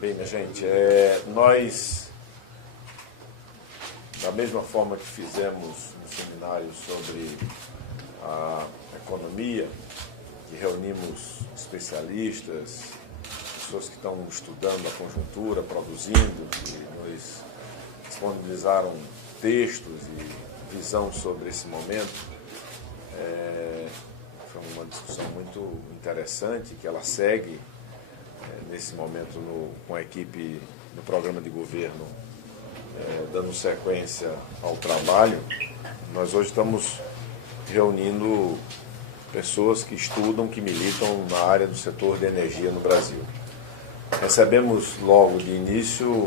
Bem, minha gente, nós, da mesma forma que fizemos um seminário sobre a economia, que reunimos especialistas, pessoas que estão estudando a conjuntura, produzindo, que nos disponibilizaram textos e visão sobre esse momento. Foi uma discussão muito interessante, que ela segue nesse momento com a equipe no programa de governo, dando sequência ao trabalho. Nós hoje estamos reunindo pessoas que estudam, que militam na área do setor de energia no Brasil. Recebemos logo de início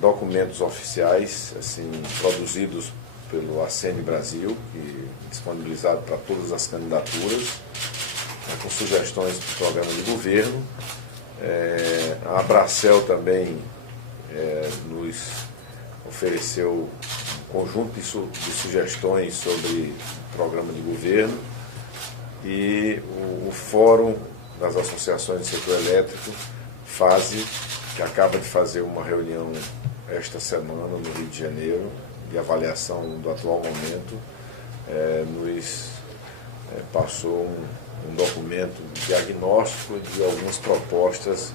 documentos oficiais, assim, produzidos pelo ACN Brasil, que disponibilizado para todas as candidaturas, com sugestões para o programa de governo. A Abracel também nos ofereceu um conjunto de sugestões sobre o programa de governo, e o Fórum das Associações do Setor Elétrico, FASE, que acaba de fazer uma reunião esta semana no Rio de Janeiro, de avaliação do atual momento, nos passou um documento diagnóstico de algumas propostas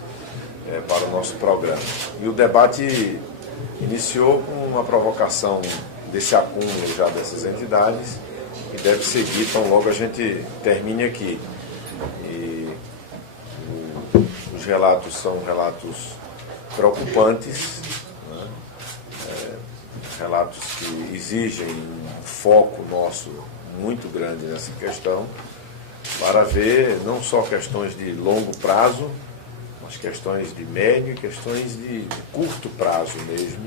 para o nosso programa. E o debate iniciou com uma provocação desse acúmulo já dessas entidades, que deve seguir tão logo a gente termine aqui. E os relatos são relatos preocupantes, né? Relatos que exigem um foco nosso muito grande nessa questão, para ver não só questões de longo prazo, mas questões de médio e questões de curto prazo mesmo,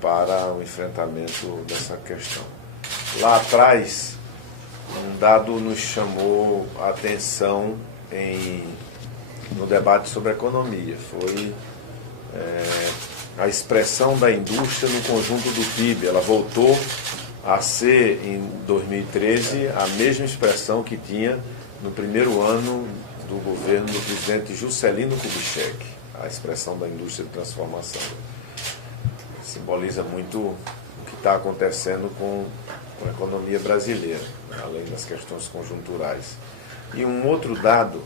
para o enfrentamento dessa questão. Lá atrás, um dado nos chamou a atenção no debate sobre a economia. Foi a expressão da indústria no conjunto do PIB. Ela voltou a ser, em 2013, a mesma expressão que tinha no primeiro ano do governo do presidente Juscelino Kubitschek, a expressão da indústria de transformação. Simboliza muito o que está acontecendo com a economia brasileira, além das questões conjunturais. E um outro dado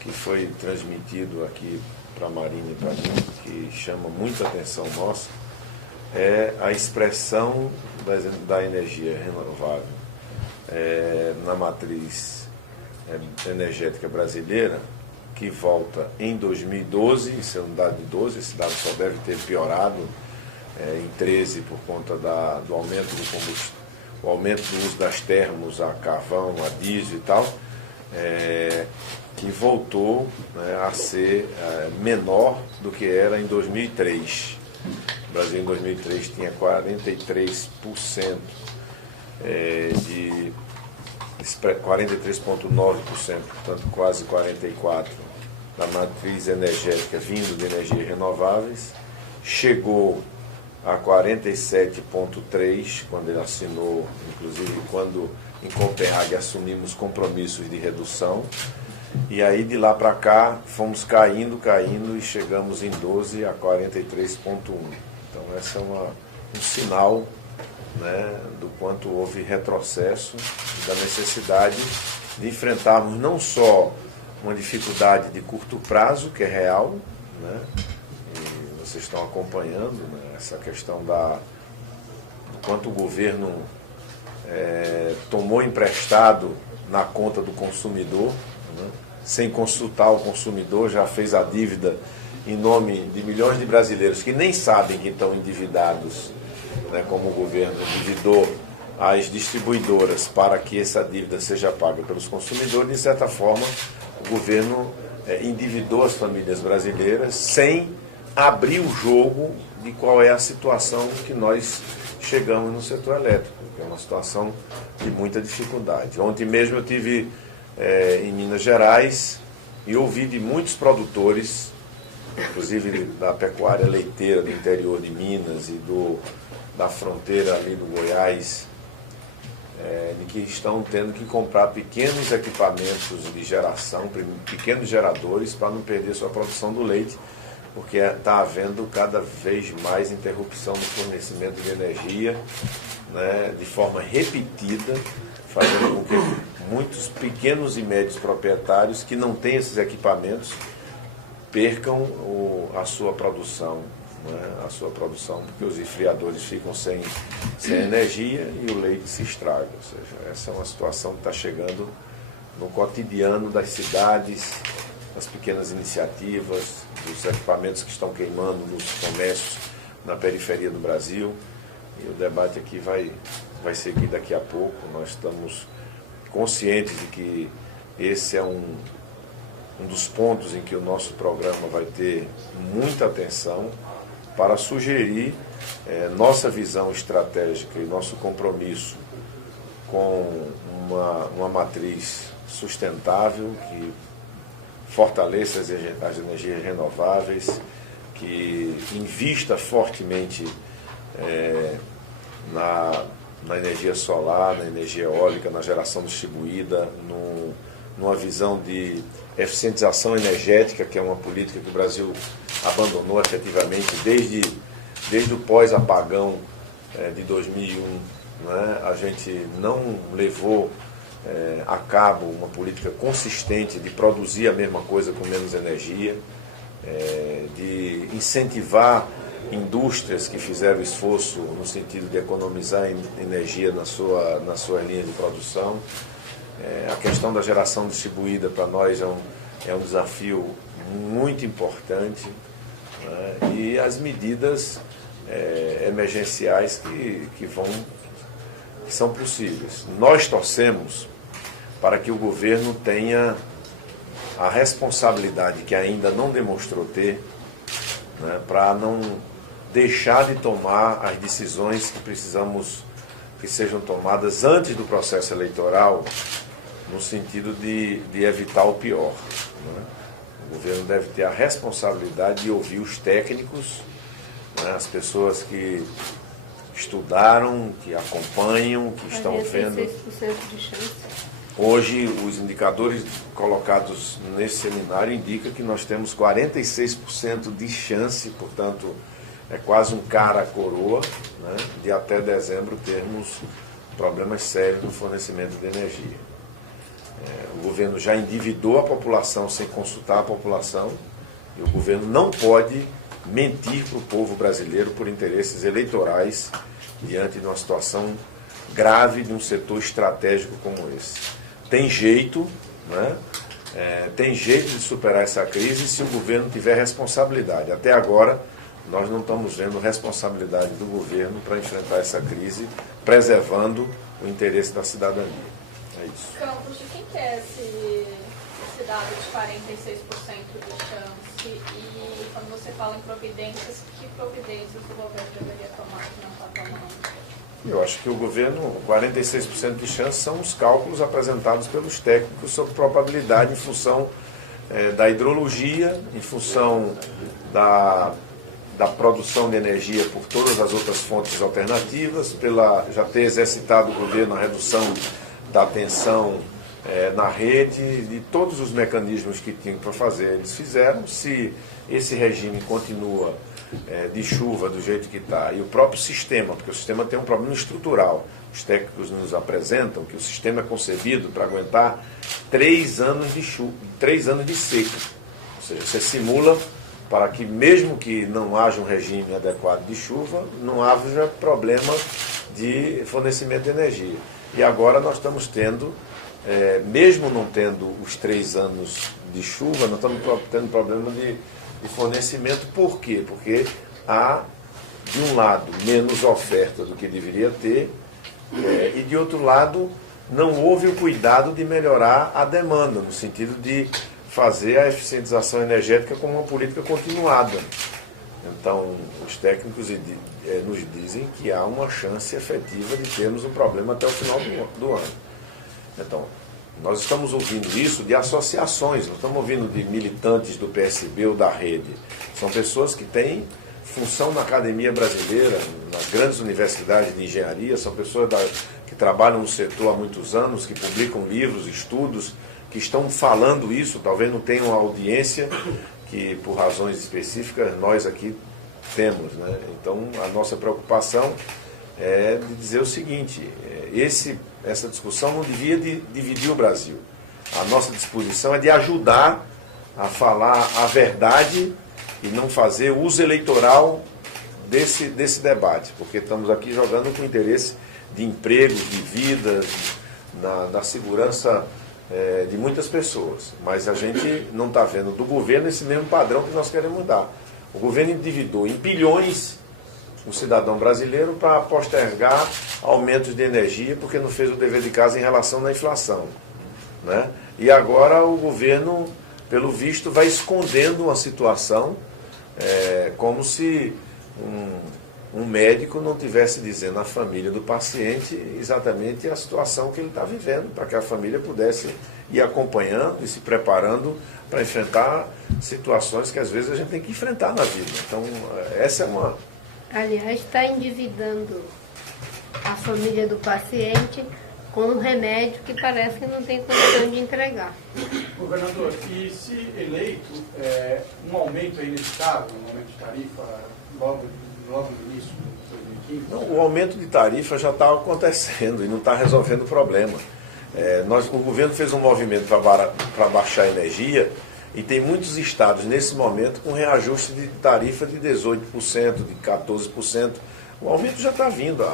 que foi transmitido aqui para a Marina e para mim, que chama muita atenção nossa, é a expressão da energia renovável na matriz energética brasileira, que volta em 2012, isso é um dado de 12, esse dado só deve ter piorado em 13 por conta do aumento do combustível, o aumento do uso das termos a carvão, a diesel e tal, que voltou, né, a ser menor do que era em 2003. O Brasil em 2003 tinha 43% 43,9%, portanto quase 44% da matriz energética vindo de energias renováveis, chegou a 47,3% quando ele assinou, inclusive quando em Copenhague assumimos compromissos de redução, e aí de lá para cá fomos caindo e chegamos em 12 a 43,1%. Então esse é um sinal, né, do quanto houve retrocesso, da necessidade de enfrentarmos não só uma dificuldade de curto prazo, que é real, né, e vocês estão acompanhando, né, essa questão do quanto o governo tomou emprestado na conta do consumidor, né, sem consultar o consumidor, já fez a dívida em nome de milhões de brasileiros que nem sabem que estão endividados, né, como o governo endividou as distribuidoras para que essa dívida seja paga pelos consumidores. De certa forma, o governo endividou as famílias brasileiras sem abrir o jogo de qual é a situação que nós chegamos no setor elétrico, que é uma situação de muita dificuldade. Ontem mesmo eu estive em Minas Gerais e ouvi de muitos produtores, inclusive da pecuária leiteira do interior de Minas e da fronteira ali do Goiás, de que estão tendo que comprar pequenos equipamentos de geração, pequenos geradores, para não perder sua produção do leite, porque está havendo cada vez mais interrupção no fornecimento de energia, né, de forma repetida, fazendo com que muitos pequenos e médios proprietários que não têm esses equipamentos percam a sua produção, né, porque os esfriadores ficam sem energia e o leite se estraga. Ou seja, essa é uma situação que está chegando no cotidiano das cidades, das pequenas iniciativas, dos equipamentos que estão queimando nos comércios na periferia do Brasil. E o debate aqui vai seguir daqui a pouco. Nós estamos conscientes de que esse é um dos pontos em que o nosso programa vai ter muita atenção para sugerir nossa visão estratégica e nosso compromisso com uma matriz sustentável que fortaleça as energias renováveis, que invista fortemente na energia solar, na energia eólica, na geração distribuída, numa visão de eficientização energética, que é uma política que o Brasil abandonou efetivamente desde o pós-apagão de 2001. Né? A gente não levou a cabo uma política consistente de produzir a mesma coisa com menos energia, de incentivar indústrias que fizeram esforço no sentido de economizar energia nas suas linhas de produção. A questão da geração distribuída para nós é um desafio muito importante, né? E as medidas emergenciais que são possíveis. Nós torcemos para que o governo tenha a responsabilidade que ainda não demonstrou ter, né, para não deixar de tomar as decisões que precisamos que sejam tomadas antes do processo eleitoral, no sentido de evitar o pior. Né? O governo deve ter a responsabilidade de ouvir os técnicos, né, as pessoas que estudaram, que acompanham, que estão vendo. 6% de chance. Hoje, os indicadores colocados nesse seminário indicam que nós temos 46% de chance, portanto, é quase um cara coroa, né, de até dezembro termos problemas sérios no fornecimento de energia. O governo já endividou a população sem consultar a população, e o governo não pode mentir para o povo brasileiro por interesses eleitorais diante de uma situação grave de um setor estratégico como esse. Tem jeito, né? Tem jeito de superar essa crise se o governo tiver responsabilidade. Até agora, nós não estamos vendo responsabilidade do governo para enfrentar essa crise, preservando o interesse da cidadania. É isso. Campos, de quem que é esse dado de 46% de chance? E quando você fala em providências, que providências o governo deveria tomar que não está tomando? Eu acho que o governo, 46% de chance são os cálculos apresentados pelos técnicos sobre probabilidade em função da hidrologia, em função da produção de energia por todas as outras fontes alternativas, já ter exercitado o governo a redução da tensão na rede, de todos os mecanismos que tinham para fazer, eles fizeram. Se esse regime continua de chuva do jeito que está, e o próprio sistema, porque o sistema tem um problema estrutural, os técnicos nos apresentam que o sistema é concebido para aguentar 3 anos de chuva, 3 anos de seca, ou seja, você simula para que mesmo que não haja um regime adequado de chuva, não haja problema de fornecimento de energia. E agora nós estamos tendo, mesmo não tendo os 3 anos de chuva, nós estamos tendo problema de fornecimento. Por quê? Porque há, de um lado, menos oferta do que deveria ter, e de outro lado, não houve o cuidado de melhorar a demanda, no sentido de fazer a eficientização energética como uma política continuada. Então, os técnicos nos dizem que há uma chance efetiva de termos um problema até o final do ano. Então, nós estamos ouvindo isso de associações, não estamos ouvindo de militantes do PSB ou da rede. São pessoas que têm função na academia brasileira, nas grandes universidades de engenharia, são pessoas que trabalham no setor há muitos anos, que publicam livros, estudos, que estão falando isso, talvez não tenham a audiência que, por razões específicas, nós aqui temos, né? Então, a nossa preocupação é de dizer o seguinte: essa discussão não devia dividir o Brasil. A nossa disposição é de ajudar a falar a verdade e não fazer uso eleitoral desse debate, porque estamos aqui jogando com interesse de empregos, de vidas, da segurança de muitas pessoas. Mas a gente não está vendo do governo esse mesmo padrão que nós queremos dar. O governo endividou em bilhões o cidadão brasileiro para postergar aumentos de energia, porque não fez o dever de casa em relação à inflação, né? E agora o governo, pelo visto, vai escondendo uma situação como se um médico não tivesse dizendo à família do paciente exatamente a situação que ele está vivendo, para que a família pudesse ir acompanhando e se preparando para enfrentar situações que às vezes a gente tem que enfrentar na vida. Então, essa é uma... Aliás, está endividando a família do paciente com um remédio que parece que não tem condição de entregar. Governador, e se eleito, um aumento é inevitável, um aumento de tarifa logo no início de 2015? Não, o aumento de tarifa já está acontecendo e não está resolvendo o problema. O governo fez um movimento para baixar a energia e tem muitos estados nesse momento com reajuste de tarifa de 18%, de 14%. O aumento já está vindo.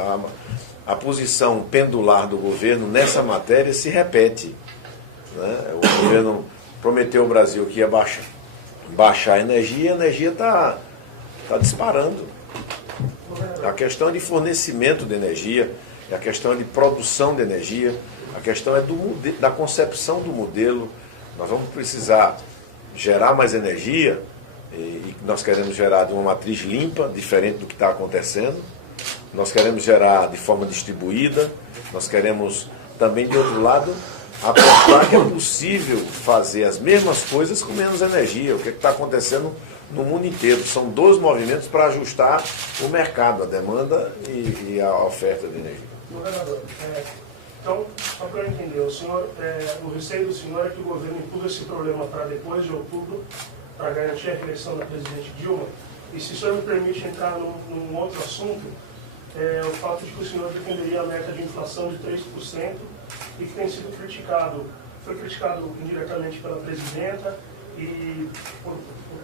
A posição pendular do governo nessa matéria se repete, né? O governo prometeu ao Brasil que ia baixar a energia está disparando. A questão é de fornecimento de energia, a questão é de produção de energia, a questão é da concepção do modelo. Nós vamos precisar gerar mais energia, e nós queremos gerar de uma matriz limpa, diferente do que está acontecendo. Nós queremos gerar de forma distribuída, nós queremos também, de outro lado, apontar que é possível fazer as mesmas coisas com menos energia, o que está acontecendo no mundo inteiro. São 2 movimentos para ajustar o mercado, a demanda e a oferta de energia. Governador, então, só para eu entender, o receio do senhor é que o governo empurra esse problema para depois de outubro, para garantir a reeleição da presidente Dilma. E se o senhor me permite entrar num outro assunto, o fato de que o senhor defenderia a meta de inflação de 3% e que tem sido foi criticado indiretamente pela presidenta e por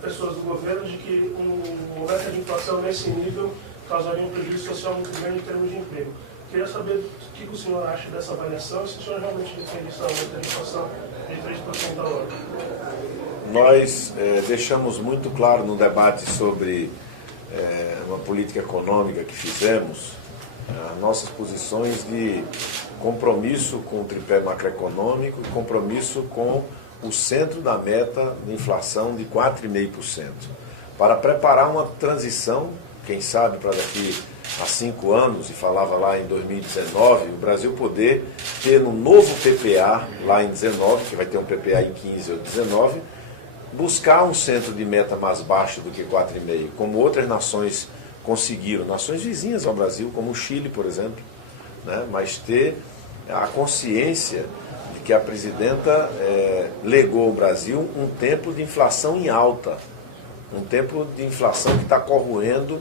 pessoas do governo, de que uma meta de inflação nesse nível causaria um prejuízo social muito grande em termos de emprego. Queria saber o que o senhor acha dessa avaliação e se o senhor realmente defende essa meta de inflação de 3% ao ano. Nós deixamos muito claro no debate sobre uma política econômica que fizemos, as nossas posições de compromisso com o tripé macroeconômico e compromisso com o centro da meta de inflação de 4,5%, para preparar uma transição, quem sabe para daqui a 5 anos, e falava lá em 2019, o Brasil poder ter no novo PPA, lá em 19, que vai ter um PPA em 15 ou 19, buscar um centro de meta mais baixo do que 4,5%, como outras nações conseguiram, nações vizinhas ao Brasil, como o Chile, por exemplo, né? Mas ter a consciência de que a presidenta legou ao Brasil um tempo de inflação em alta, um tempo de inflação que está corroendo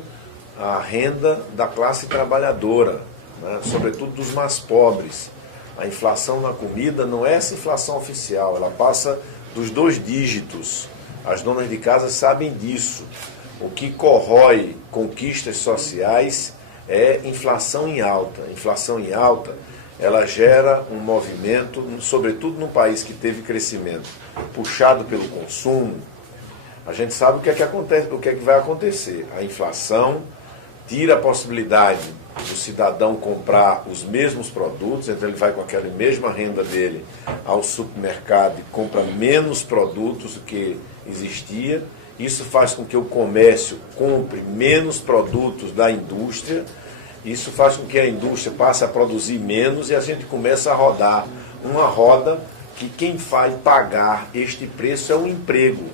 a renda da classe trabalhadora, né? Sobretudo dos mais pobres. A inflação na comida não é essa inflação oficial, ela passa dos 2 dígitos. As donas de casa sabem disso. O que corrói conquistas sociais é inflação em alta. Inflação em alta, ela gera um movimento, sobretudo num país que teve crescimento puxado pelo consumo. A gente sabe o que é que acontece, o que é que vai acontecer. A inflação tira a possibilidade do cidadão comprar os mesmos produtos, então ele vai com aquela mesma renda dele ao supermercado e compra menos produtos do que existia. Isso faz com que o comércio compre menos produtos da indústria, isso faz com que a indústria passe a produzir menos e a gente começa a rodar uma roda que quem vai pagar este preço é o emprego,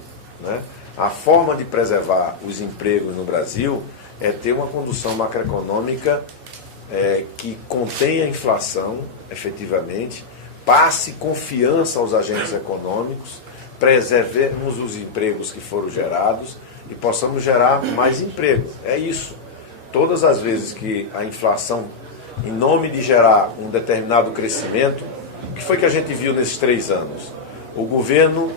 né? A forma de preservar os empregos no Brasil é ter uma condução macroeconômica que contenha a inflação, efetivamente, passe confiança aos agentes econômicos, preservemos os empregos que foram gerados e possamos gerar mais emprego. É isso. Todas as vezes que a inflação, em nome de gerar um determinado crescimento, o que foi que a gente viu nesses 3 anos? O governo,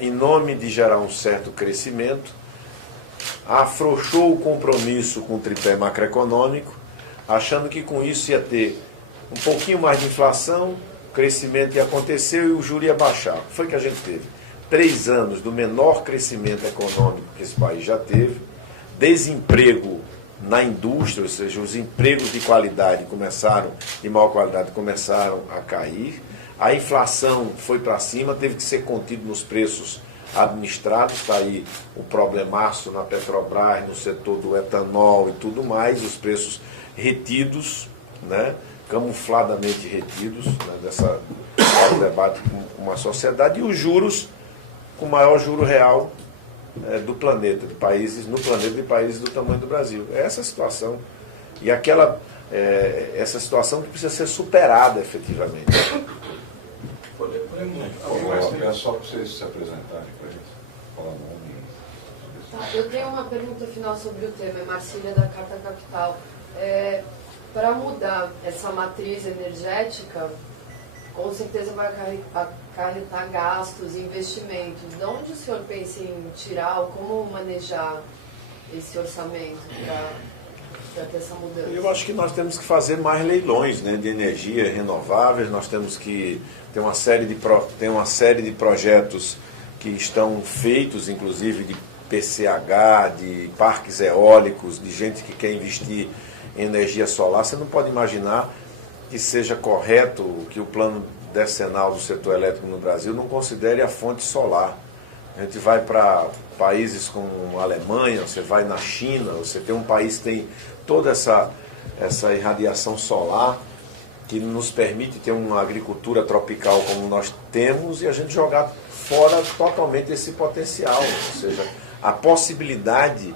em nome de gerar um certo crescimento, afrouxou o compromisso com o tripé macroeconômico, achando que com isso ia ter um pouquinho mais de inflação, o crescimento ia acontecer e o juro ia baixar. O que foi que a gente teve? 3 anos do menor crescimento econômico que esse país já teve, desemprego na indústria, ou seja, os empregos de qualidade de maior qualidade começaram a cair, a inflação foi para cima, teve que ser contido nos preços administrados, está aí o problemaço na Petrobras, no setor do etanol e tudo mais, os preços retidos, né, camufladamente retidos, né, dessa debate com uma sociedade, e os juros, com o maior juro real do planeta, no planeta de países do tamanho do Brasil. É essa situação. E essa situação que precisa ser superada efetivamente. É só para vocês se apresentarem para eles. Falar nome. Tá, eu tenho uma pergunta final sobre o tema, é Marcília da Carta Capital. Para mudar essa matriz energética, com certeza vai acarretar gastos e investimentos. De onde o senhor pensa em tirar ou como manejar esse orçamento para ter essa mudança? Eu acho que nós temos que fazer mais leilões, né, de energia renováveis, nós temos que ter uma série de projetos que estão feitos, inclusive de PCH, de parques eólicos, de gente que quer investir em energia solar. Você não pode imaginar que seja correto que o plano decenal do setor elétrico no Brasil não considere a fonte solar. A gente vai para países como a Alemanha, você vai na China, você tem um país que tem toda essa irradiação solar que nos permite ter uma agricultura tropical como nós temos e a gente jogar fora totalmente esse potencial. Ou seja, a possibilidade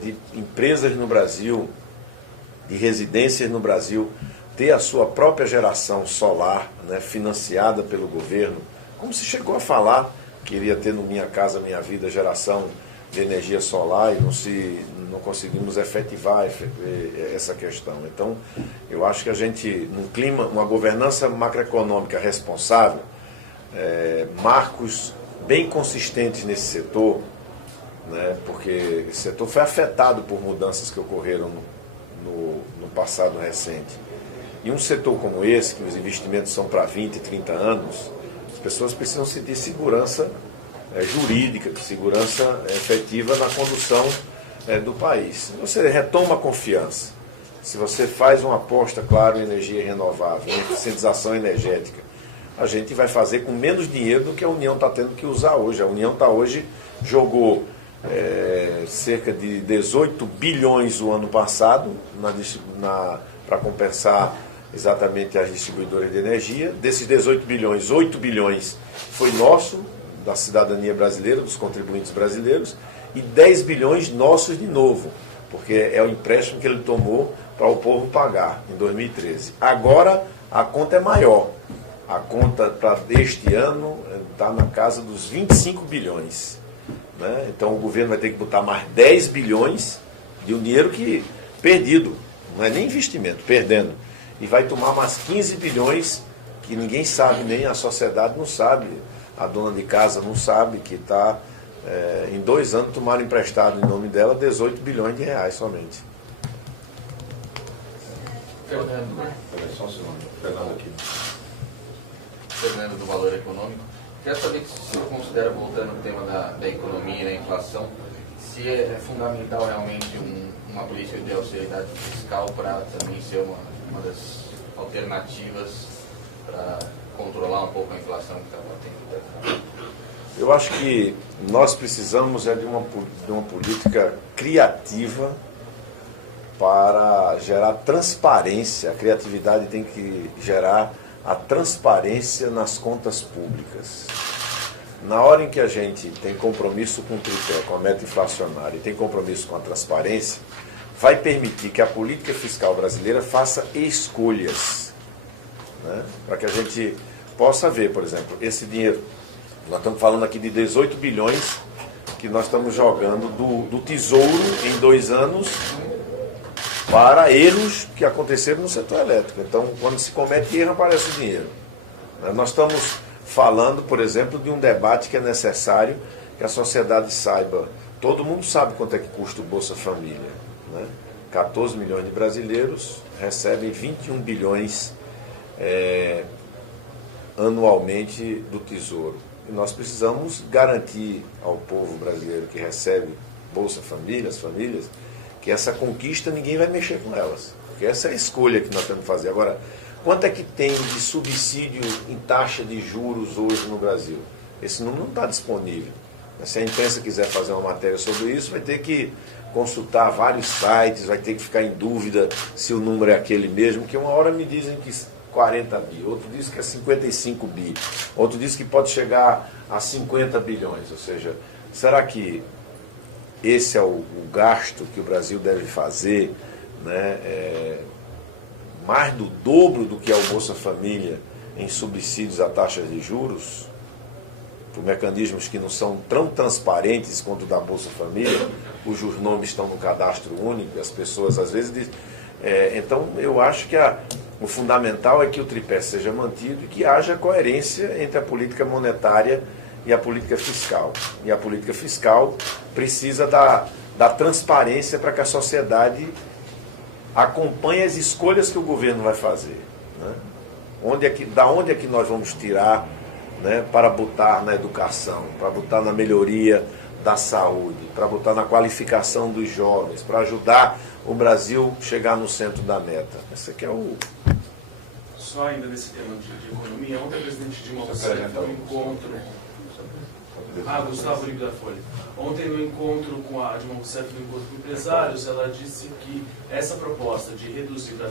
de empresas no Brasil, de residências no Brasil, ter a sua própria geração solar, né, financiada pelo governo, como se chegou a falar que iria ter no Minha Casa Minha Vida geração de energia solar e não conseguimos efetivar essa questão. Então, eu acho que a gente, num clima, uma governança macroeconômica responsável, marcos bem consistentes nesse setor, né, porque esse setor foi afetado por mudanças que ocorreram no passado recente. E um setor como esse, que os investimentos são para 20, 30 anos, as pessoas precisam sentir segurança jurídica, segurança efetiva na condução do país. Se você retoma a confiança, se você faz uma aposta, claro, em energia renovável, em eficientização energética, a gente vai fazer com menos dinheiro do que a União está tendo que usar hoje. A União jogou cerca de 18 bilhões o ano passado para compensar exatamente as distribuidoras de energia. Desses 18 bilhões, 8 bilhões foi nosso, da cidadania brasileira, dos contribuintes brasileiros, e 10 bilhões nossos de novo, porque é o empréstimo que ele tomou para o povo pagar em 2013. Agora a conta é maior. A conta para este ano está na casa dos 25 bilhões. Né? Então o governo vai ter que botar mais 10 bilhões de um dinheiro que perdido, não é nem investimento, perdendo. E vai tomar mais 15 bilhões que ninguém sabe, nem a sociedade não sabe, a dona de casa não sabe, que está, em 2 anos, tomaram emprestado em nome dela 18 bilhões de reais somente. Fernando do Valor Econômico. Quero saber se o senhor considera, voltando ao tema da economia e da inflação, se é fundamental realmente uma política de austeridade fiscal para também ser uma das alternativas para controlar um pouco a inflação que está batendo. Eu acho que nós precisamos de uma política criativa para gerar transparência. A criatividade tem que gerar a transparência nas contas públicas. Na hora em que a gente tem compromisso com o tripé, com a meta inflacionária, e tem compromisso com a transparência, vai permitir que a política fiscal brasileira faça escolhas, né? Para que a gente possa ver, por exemplo, esse dinheiro, nós estamos falando aqui de 18 bilhões que nós estamos jogando do Tesouro em 2 anos para erros que aconteceram no setor elétrico. Então, quando se comete erro, aparece o dinheiro. Nós estamos falando, por exemplo, de um debate que é necessário que a sociedade saiba. Todo mundo sabe quanto é que custa o Bolsa Família, né? 14 milhões de brasileiros recebem 21 bilhões anualmente do Tesouro. E nós precisamos garantir ao povo brasileiro que recebe Bolsa Família, as famílias, que essa conquista ninguém vai mexer com elas. Porque essa é a escolha que nós temos que fazer. Agora, quanto é que tem de subsídio em taxa de juros hoje no Brasil? Esse número não está disponível. Se a imprensa quiser fazer uma matéria sobre isso, vai ter que consultar vários sites, vai ter que ficar em dúvida se o número é aquele mesmo, que uma hora me dizem que 40 bi, outro diz que é 55 bi, outro diz que pode chegar a 50 bilhões. Ou seja, será que esse é o gasto que o Brasil deve fazer, né, mais do dobro do que é o Bolsa Família em subsídios a taxas de juros, por mecanismos que não são tão transparentes quanto o da Bolsa Família, cujos nomes estão no cadastro único, e as pessoas às vezes dizem... Então, eu acho que o fundamental é que o tripé seja mantido e que haja coerência entre a política monetária e a política fiscal. E a política fiscal precisa da transparência para que a sociedade acompanhe as escolhas que o governo vai fazer, né? Da onde é que nós vamos tirar, né, para botar na educação, para botar na melhoria da saúde, para botar na qualificação dos jovens, para ajudar o Brasil a chegar no centro da meta. Esse aqui é o... Só ainda nesse tema de economia, ontem a presidente Dilma Rousseff no encontro... Gustavo Uribe da Folha. Ontem no encontro com a Dilma Rousseff, no encontro com empresários, ela disse que essa proposta de reduzir para 3%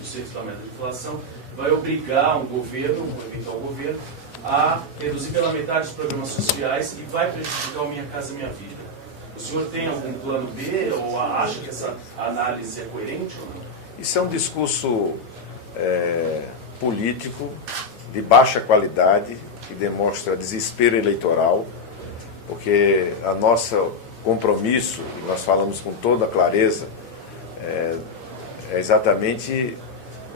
o centro da meta de inflação vai obrigar um governo, um eventual governo, a reduzir pela metade os programas sociais e vai prejudicar o Minha Casa Minha Vida. O senhor tem algum plano B ou acha que essa análise é coerente ou não? Isso é um discurso político de baixa qualidade, que demonstra desespero eleitoral, porque a nosso compromisso, e nós falamos com toda clareza, é exatamente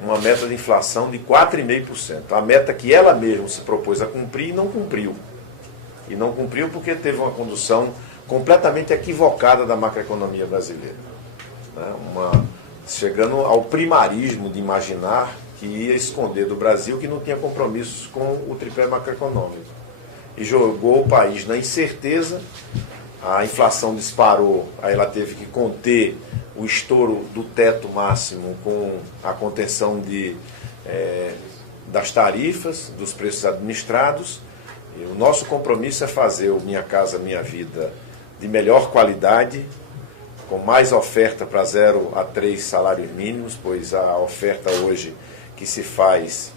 uma meta de inflação de 4,5%. A meta que ela mesma se propôs a cumprir e não cumpriu. E não cumpriu porque teve uma condução completamente equivocada da macroeconomia brasileira, né? Chegando ao primarismo de imaginar que ia esconder do Brasil que não tinha compromissos com o tripé macroeconômico. E jogou o país na incerteza, a inflação disparou, aí ela teve que conter o estouro do teto máximo com a contenção das tarifas, dos preços administrados. E o nosso compromisso é fazer o Minha Casa Minha Vida de melhor qualidade, com mais oferta para 0 a 3 salários mínimos, pois a oferta hoje que se faz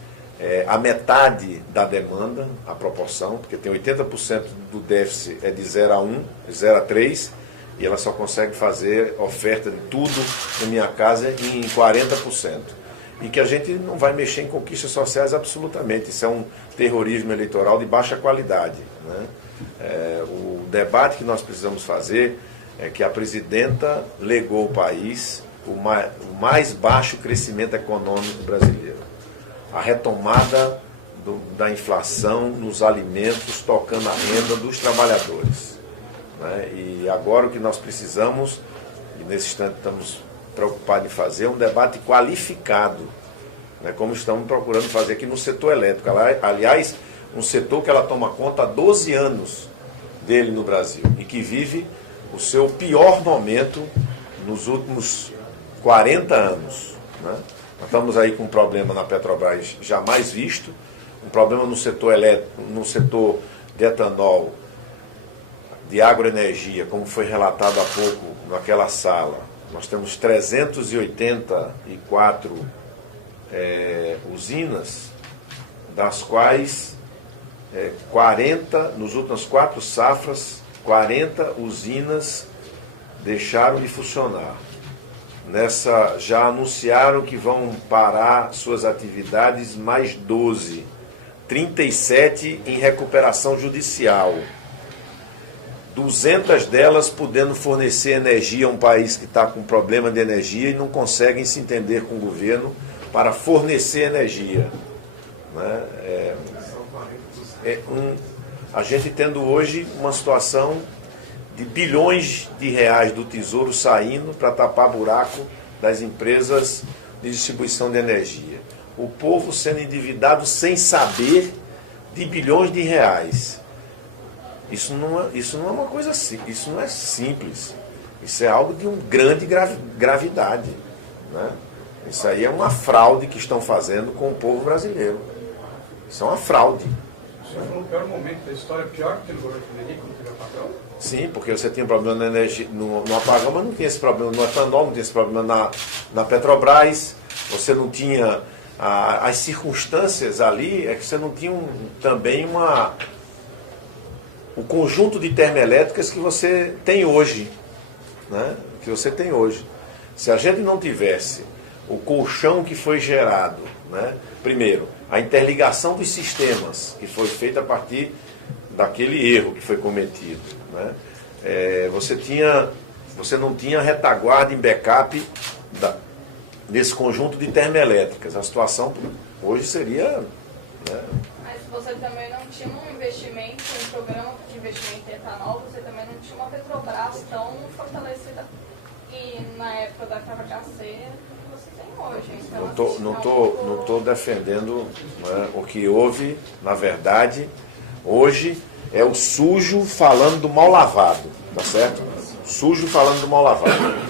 a metade da demanda, a proporção, porque tem 80% do déficit é de 0 a 1, 0 a 3, e ela só consegue fazer oferta de tudo no Minha Casa em 40%. E que a gente não vai mexer em conquistas sociais absolutamente. Isso é um terrorismo eleitoral de baixa qualidade, né? O debate que nós precisamos fazer é que a presidenta legou ao país o mais baixo crescimento econômico brasileiro. A retomada da inflação nos alimentos, tocando a renda dos trabalhadores, né? E agora o que nós precisamos, e nesse instante estamos preocupados em fazer, é um debate qualificado, né? Como estamos procurando fazer aqui no setor elétrico. Aliás, um setor que ela toma conta há 12 anos dele no Brasil e que vive o seu pior momento nos últimos 40 anos, né? Nós estamos aí com um problema na Petrobras jamais visto, um problema no setor elétrico, no setor de etanol, de agroenergia, como foi relatado há pouco naquela sala. Nós temos 384 usinas, das quais 40, nos últimos 4 safras, 40 usinas deixaram de funcionar. já anunciaram que vão parar suas atividades mais 12, 37 em recuperação judicial. 200 delas podendo fornecer energia a um país que está com problema de energia e não conseguem se entender com o governo para fornecer energia. Né? A gente tendo hoje uma situação de bilhões de reais do Tesouro saindo para tapar buraco das empresas de distribuição de energia. O povo sendo endividado sem saber de bilhões de reais. Isso não é uma coisa assim, isso não é simples. Isso é algo de uma grande gravidade. Né? Isso aí é uma fraude que estão fazendo com o povo brasileiro. Isso é uma fraude. Você falou no pior momento da história, pior que o governo Frederico, não teve apagão? Sim, porque você tinha problema na energia, no apagão, mas não tinha esse problema no etanol, não tinha esse problema na Petrobras, você não tinha as circunstâncias ali, é que você não tinha também o conjunto de termoelétricas que você tem hoje. Né? Que você tem hoje. Se a gente não tivesse o colchão que foi gerado, né? Primeiro, a interligação dos sistemas, que foi feita a partir daquele erro que foi cometido. Né? Você não tinha retaguarda em backup desse conjunto de termoelétricas. A situação hoje seria... Né? Mas você também não tinha um investimento, um programa de investimento em etanol, você também não tinha uma Petrobras tão fortalecida e na época da KHC que você tem hoje. Então, não estou defendendo, né, o que houve, na verdade, hoje é o sujo falando do mal lavado, tá certo? Sujo falando do mal lavado. Né?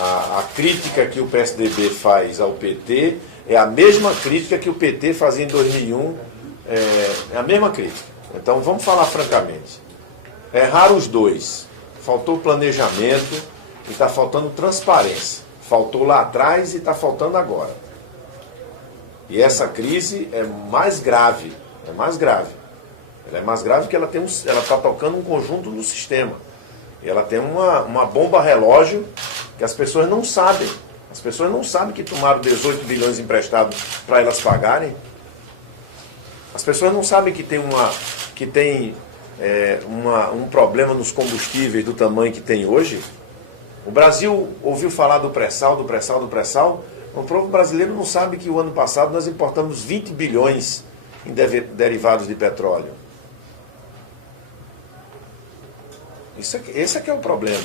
A crítica que o PSDB faz ao PT é a mesma crítica que o PT fazia em 2001, é a mesma crítica. Então vamos falar francamente. Erraram os dois. Faltou planejamento e está faltando transparência. Faltou lá atrás e está faltando agora. E essa crise é mais grave. É mais grave. Ela é mais grave porque ela está tocando um conjunto do sistema. E ela tem uma bomba relógio que as pessoas não sabem. As pessoas não sabem que tomaram 18 bilhões emprestados para elas pagarem. As pessoas não sabem que tem um problema nos combustíveis do tamanho que tem hoje. O Brasil ouviu falar do pré-sal, do pré-sal, do pré-sal. O povo brasileiro não sabe que o ano passado nós importamos 20 bilhões em derivados de petróleo. Esse é que é o problema.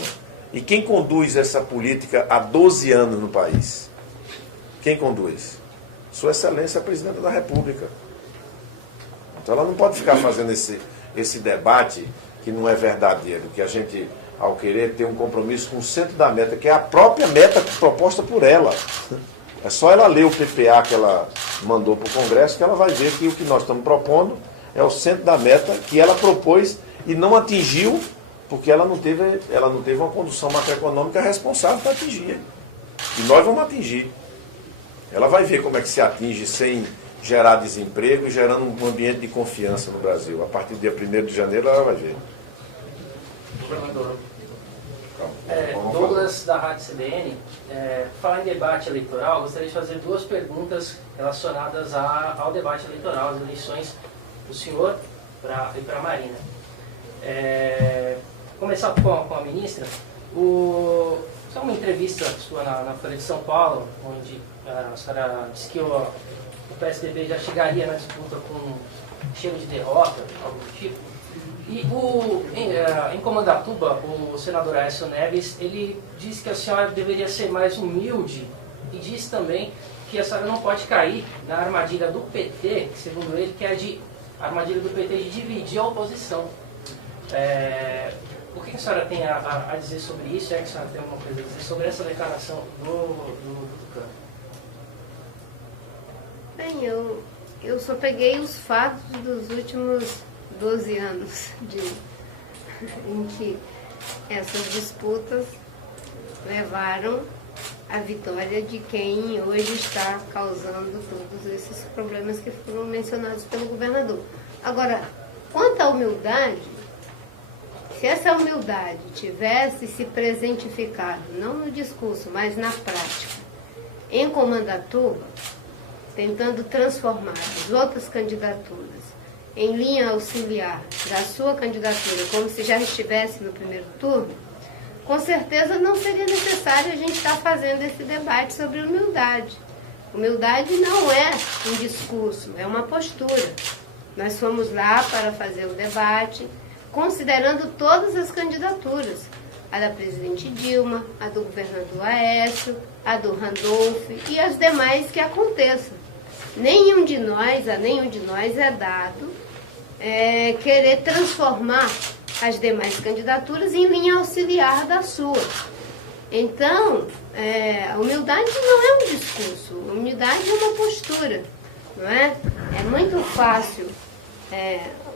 E quem conduz essa política há 12 anos no país? Quem conduz? Sua Excelência, a Presidenta da República. Então ela não pode ficar fazendo esse debate que não é verdadeiro, que a gente, ao querer ter um compromisso com o centro da meta, que é a própria meta proposta por ela. É só ela ler o PPA que ela mandou para o Congresso que ela vai ver que o que nós estamos propondo é o centro da meta que ela propôs e não atingiu, porque ela não teve uma condução macroeconômica responsável para atingir. E nós vamos atingir. Ela vai ver como é que se atinge sem gerar desemprego e gerando um ambiente de confiança no Brasil. A partir do dia 1º de janeiro ela vai ver. Douglas, da Rádio CBN. Falar em debate eleitoral, gostaria de fazer duas perguntas relacionadas ao debate eleitoral, às eleições do senhor e para a Marina. Começar com a ministra. Só uma entrevista sua na Folha de São Paulo, onde a senhora disse que o PSDB já chegaria na disputa com cheiro de derrota, algo do tipo. E em Comandatuba, o senador Aécio Neves, ele disse que a senhora deveria ser mais humilde e disse também que a senhora não pode cair na armadilha do PT, que segundo ele, que é a armadilha do PT de dividir a oposição. O que a senhora tem a dizer sobre isso? É que a senhora tem alguma coisa a dizer sobre essa declaração do Tucano? Bem, eu só peguei os fatos dos últimos 12 anos em que essas disputas levaram à vitória de quem hoje está causando todos esses problemas que foram mencionados pelo governador. Agora, quanto à humildade, Se essa humildade tivesse se presentificado, não no discurso, mas na prática, em Comandatuba, tentando transformar as outras candidaturas em linha auxiliar da sua candidatura, como se já estivesse no primeiro turno, com certeza não seria necessário a gente estar fazendo esse debate sobre humildade. Humildade não é um discurso, é uma postura. Nós fomos lá para fazer o debate, considerando todas as candidaturas, a da presidente Dilma, a do governador Aécio, a do Randolph e as demais que aconteçam. A nenhum de nós é dado querer transformar as demais candidaturas em linha auxiliar da sua. Então, a humildade não é um discurso, a humildade é uma postura, não é? É muito fácil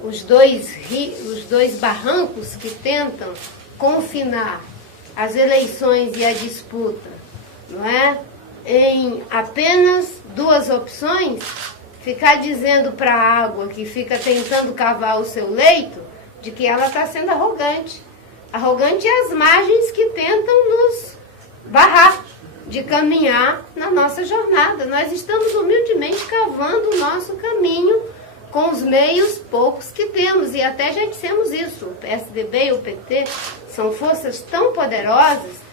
os dois barrancos que tentam confinar as eleições e a disputa, não é? Em apenas duas opções, ficar dizendo para a água que fica tentando cavar o seu leito, de que ela está sendo arrogante. Arrogante é as margens que tentam nos barrar de caminhar na nossa jornada. Nós estamos humildemente cavando o nosso caminho com os meios poucos que temos. E até já dissemos isso, o PSDB e o PT são forças tão poderosas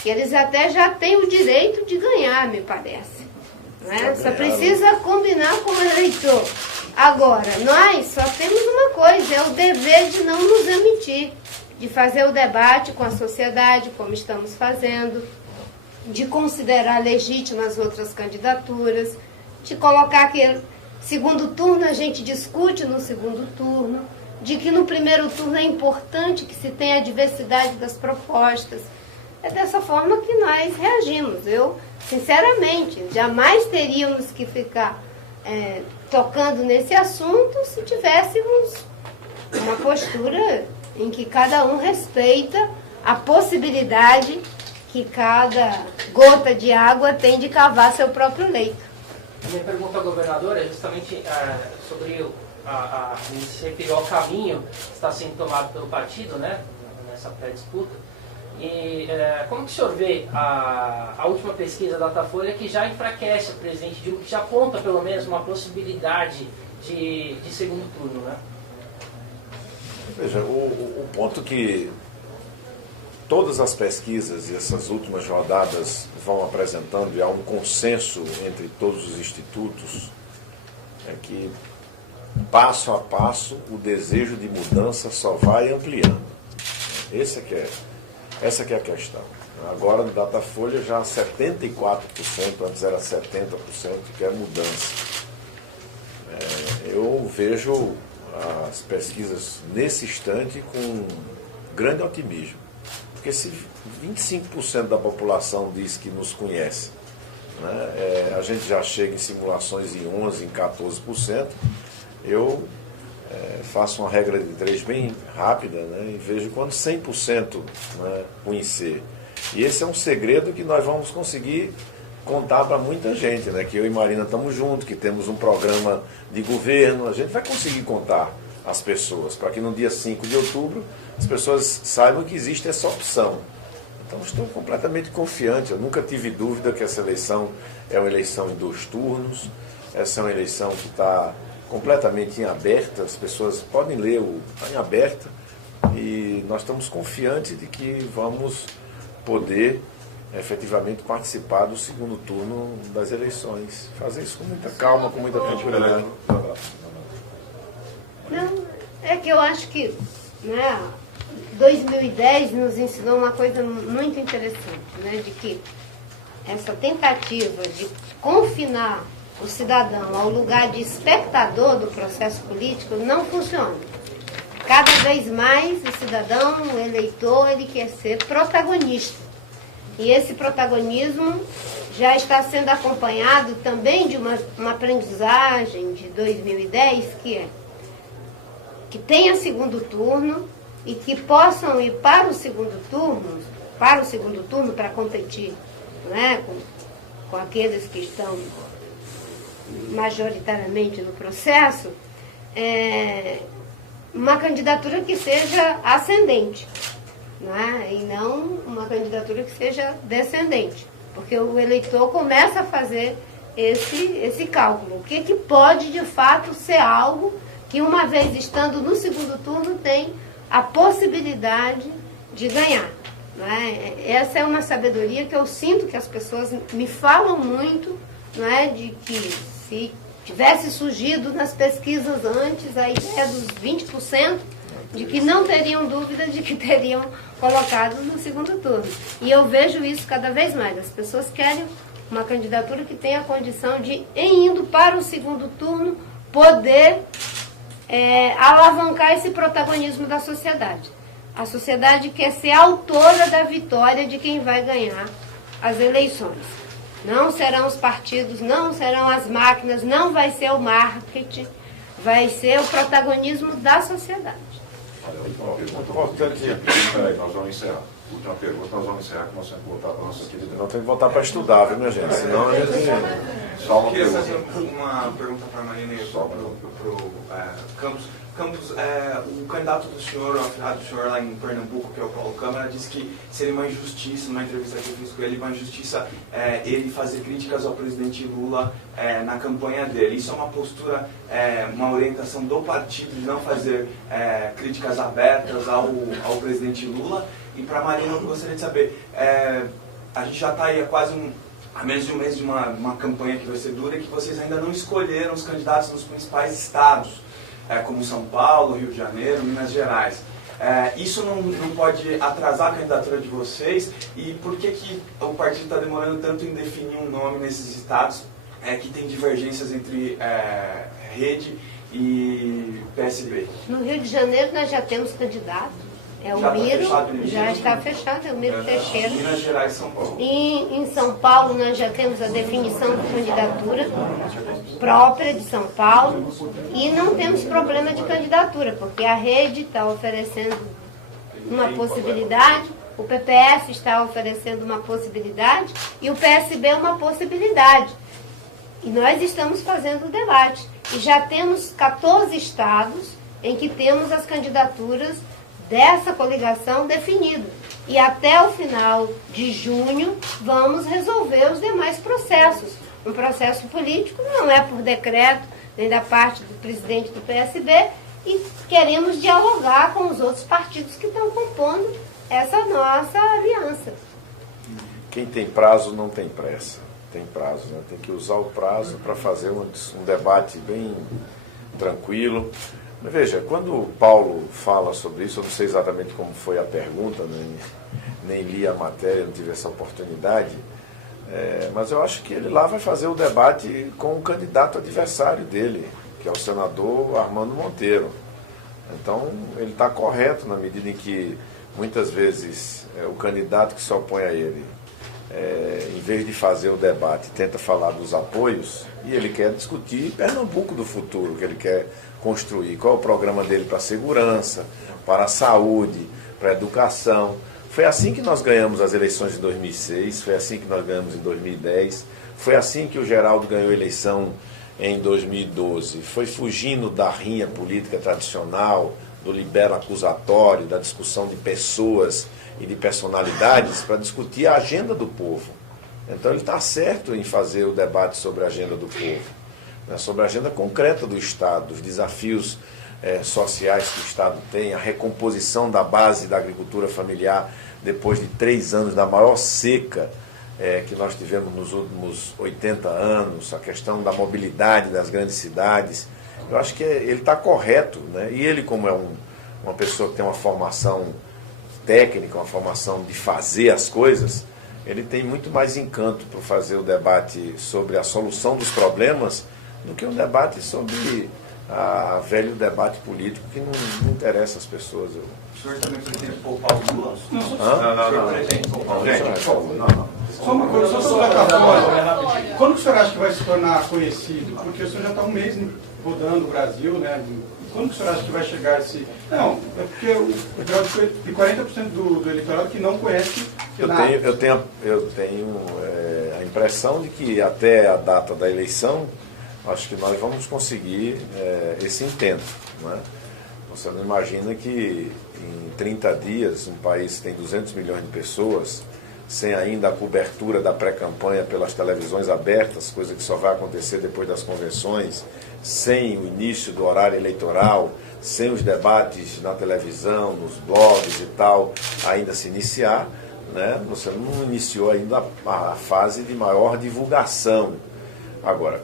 que eles até já têm o direito de ganhar, me parece. Não é? Só precisa combinar com o eleitor. Agora, nós só temos uma coisa, é o dever de não nos omitir, de fazer o debate com a sociedade, como estamos fazendo, de considerar legítimas outras candidaturas, de colocar que segundo turno a gente discute no segundo turno, de que no primeiro turno é importante que se tenha a diversidade das propostas. É dessa forma que nós reagimos. Eu, sinceramente, jamais teríamos que ficar tocando nesse assunto se tivéssemos uma postura em que cada um respeita a possibilidade que cada gota de água tem de cavar seu próprio leito. A minha pergunta ao governador é justamente sobre se referiu ao caminho que está sendo tomado pelo partido, né, nessa pré-disputa. E como que o senhor vê a última pesquisa da Datafolha, que já enfraquece o presidente Dilma, que já aponta pelo menos uma possibilidade de segundo turno, né? Veja, o ponto que todas as pesquisas e essas últimas rodadas vão apresentando, e há um consenso entre todos os institutos, é que passo a passo o desejo de mudança só vai ampliando. Essa que é a questão. Agora no Datafolha já 74%, antes era 70%, que é mudança. Eu vejo as pesquisas nesse instante com grande otimismo. Porque se 25% da população diz que nos conhece, né, a gente já chega em simulações em 11%, em 14%, eu faço uma regra de 3 bem rápida, né, e vejo quando 100%, né, conhecer. E esse é um segredo que nós vamos conseguir contar para muita gente, né, que eu e Marina estamos juntos, que temos um programa de governo, a gente vai conseguir contar às pessoas, para que no dia 5 de outubro as pessoas saibam que existe essa opção. Então estou completamente confiante, eu nunca tive dúvida que essa eleição é uma eleição em 2 turnos, essa é uma eleição que está completamente em aberta, as pessoas podem ler está em aberta, e nós estamos confiantes de que vamos poder efetivamente participar do segundo turno das eleições. Fazer isso com muita calma, com muita tranquilidade. Não, é que eu acho que 2010 nos ensinou uma coisa muito interessante, né, de que essa tentativa de confinar o cidadão ao lugar de espectador do processo político não funciona. Cada vez mais o cidadão, o eleitor, ele quer ser protagonista. E esse protagonismo já está sendo acompanhado também de uma aprendizagem de 2010, que tenha segundo turno e que possam ir para o segundo turno para competir, né, com aqueles que estão uma candidatura que seja ascendente, né? E não uma candidatura que seja descendente, porque o eleitor começa a fazer esse cálculo. O que pode, de fato, ser algo que, uma vez estando no segundo turno, tem a possibilidade de ganhar. Né? Essa é uma sabedoria que eu sinto que as pessoas me falam muito, né? De que se tivesse surgido nas pesquisas antes a ideia dos 20%, de que não teriam dúvida de que teriam colocado no segundo turno. E eu vejo isso cada vez mais. As pessoas querem uma candidatura que tenha a condição de, em indo para o segundo turno, poder alavancar esse protagonismo da sociedade. A sociedade quer ser autora da vitória de quem vai ganhar as eleições. Não serão os partidos, não serão as máquinas, não vai ser o marketing, vai ser o protagonismo da sociedade. Peraí, nós vamos encerrar. Última pergunta, nós vamos encerrar, que nós temos que voltar para a nossa querida. Não tem que voltar para estudar, viu, minha gente? Senão a gente... Só uma Eu queria pergunta. fazer uma pergunta para a Marina e para o Campos. Campos, o candidato do senhor, o afiliado do senhor lá em Pernambuco, que é o Paulo Câmara, disse que seria uma injustiça, numa entrevista que eu fiz com ele, uma injustiça ele fazer críticas ao presidente Lula na campanha dele. Isso é uma postura, uma orientação do partido de não fazer críticas abertas ao presidente Lula. E para a Marina, eu gostaria de saber, a gente já está aí há menos de um mês de uma campanha que vai ser dura e que vocês ainda não escolheram os candidatos nos principais estados, como São Paulo, Rio de Janeiro, Minas Gerais. Isso não pode atrasar a candidatura de vocês? E por que o partido está demorando tanto em definir um nome nesses estados que tem divergências entre Rede e PSB? No Rio de Janeiro nós já temos candidato. É o Miro, já está fechado, é o Miro Teixeira. Minas Gerais e São Paulo. Em São Paulo nós já temos a definição de candidatura própria de São Paulo e não temos problema de candidatura, porque a Rede está oferecendo uma possibilidade, o PPS está oferecendo uma possibilidade e o PSB uma possibilidade. E nós estamos fazendo o debate. E já temos 14 estados em que temos as candidaturas dessa coligação definido. E até o final de junho vamos resolver os demais processos. Um processo político não é por decreto, nem da parte do presidente do PSB, e queremos dialogar com os outros partidos que estão compondo essa nossa aliança. Quem tem prazo não tem pressa. Tem prazo, né? Tem que usar o prazo para fazer um debate bem tranquilo. Mas veja, quando o Paulo fala sobre isso, eu não sei exatamente como foi a pergunta, nem li a matéria, não tive essa oportunidade, mas eu acho que ele lá vai fazer o debate com o candidato adversário dele, que é o senador Armando Monteiro. Então, ele está correto na medida em que, muitas vezes, o candidato que se opõe a ele, em vez de fazer o debate, tenta falar dos apoios, e ele quer discutir Pernambuco do futuro, que ele quer construir, qual é o programa dele para a segurança, para a saúde, para a educação. Foi assim que nós ganhamos as eleições de 2006, foi assim que nós ganhamos em 2010, foi assim que o Geraldo ganhou a eleição em 2012. Foi fugindo da rinha política tradicional, do libelo acusatório, da discussão de pessoas e de personalidades para discutir a agenda do povo. Então ele está certo em fazer o debate sobre a agenda do povo, né, sobre a agenda concreta do Estado, os desafios sociais que o Estado tem, a recomposição da base da agricultura familiar depois de 3 anos da maior seca que nós tivemos nos últimos 80 anos, a questão da mobilidade das grandes cidades. Eu acho que ele está correto, né? E ele, como é uma pessoa que tem uma formação técnica, uma formação de fazer as coisas, ele tem muito mais encanto para fazer o debate sobre a solução dos problemas do que um debate sobre o velho debate político que não interessa as pessoas. O senhor também pretende poupar o Lula? Não. O senhor pretende poupar o Lula? Não. Só uma coisa, só sobre a plataforma. Quando o senhor acha que vai se tornar conhecido? Porque o senhor já está um mês rodando o Brasil, né? Quando o senhor acha que vai chegar esse... Não, é porque tem 40% do eleitorado que não conhece nada. Eu tenho a impressão de que até a data da eleição, acho que nós vamos conseguir esse intento, né? Você não imagina que em 30 dias um país que tem 200 milhões de pessoas, sem ainda a cobertura da pré-campanha pelas televisões abertas, coisa que só vai acontecer depois das convenções, sem o início do horário eleitoral, sem os debates na televisão, nos blogs e tal, ainda se iniciar, né? Você não iniciou ainda a fase de maior divulgação. Agora,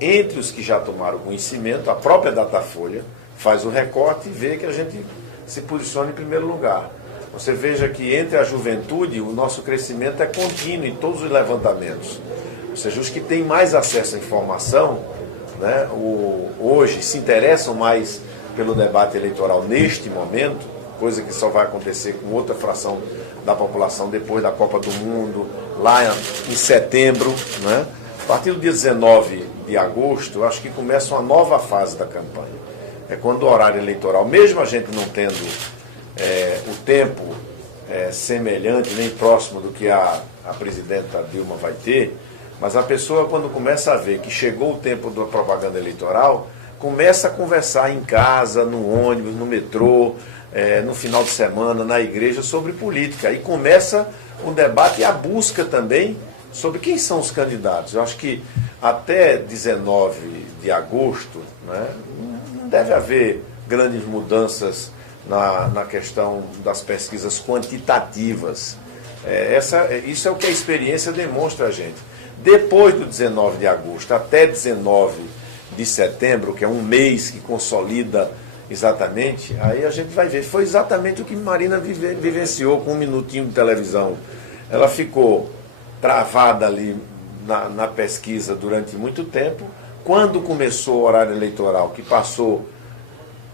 entre os que já tomaram conhecimento, a própria Datafolha faz o recorte e vê que a gente se posiciona em primeiro lugar. Você veja que entre a juventude o nosso crescimento é contínuo em todos os levantamentos. Ou seja, os que têm mais acesso à informação, né, hoje se interessam mais pelo debate eleitoral neste momento, coisa que só vai acontecer com outra fração da população depois da Copa do Mundo, lá em setembro, né? A partir do dia 19 de agosto, eu acho que começa uma nova fase da campanha. É quando o horário eleitoral, mesmo a gente não tendo o tempo semelhante, nem próximo do que a presidenta Dilma vai ter, mas a pessoa, quando começa a ver que chegou o tempo da propaganda eleitoral, começa a conversar em casa, no ônibus, no metrô, no final de semana, na igreja, sobre política. E começa o debate e a busca também sobre quem são os candidatos. Eu acho que até 19 de agosto, né, não deve haver grandes mudanças na questão das pesquisas quantitativas. Isso é o que a experiência demonstra a gente. Depois do 19 de agosto até 19 de setembro, que é um mês que consolida exatamente, aí a gente vai ver. Foi exatamente o que Marina vivenciou com um minutinho de televisão. Ela ficou travada ali na pesquisa durante muito tempo. Quando começou o horário eleitoral, que passou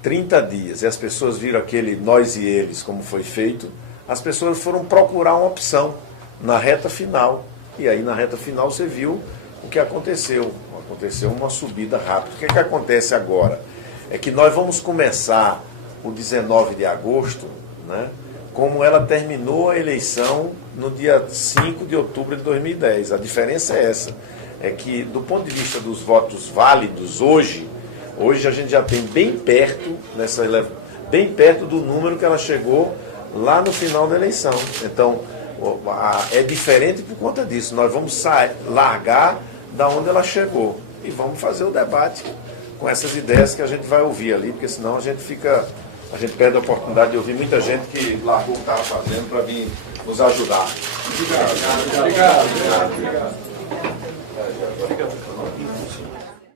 30 dias, e as pessoas viram aquele nós e eles, como foi feito, as pessoas foram procurar uma opção na reta final. E aí na reta final você viu o que aconteceu. Aconteceu uma subida rápida. O que é que acontece agora? É que nós vamos começar o 19 de agosto, né, como ela terminou a eleição no dia 5 de outubro de 2010. A diferença é essa. É que, do ponto de vista dos votos válidos, hoje a gente já tem bem perto do número que ela chegou lá no final da eleição. Então, é diferente por conta disso. Nós vamos largar da onde ela chegou e vamos fazer o debate com essas ideias que a gente vai ouvir ali, porque senão a gente perde a oportunidade de ouvir muita gente que largou o que estava fazendo para vir nos ajudar. Obrigado.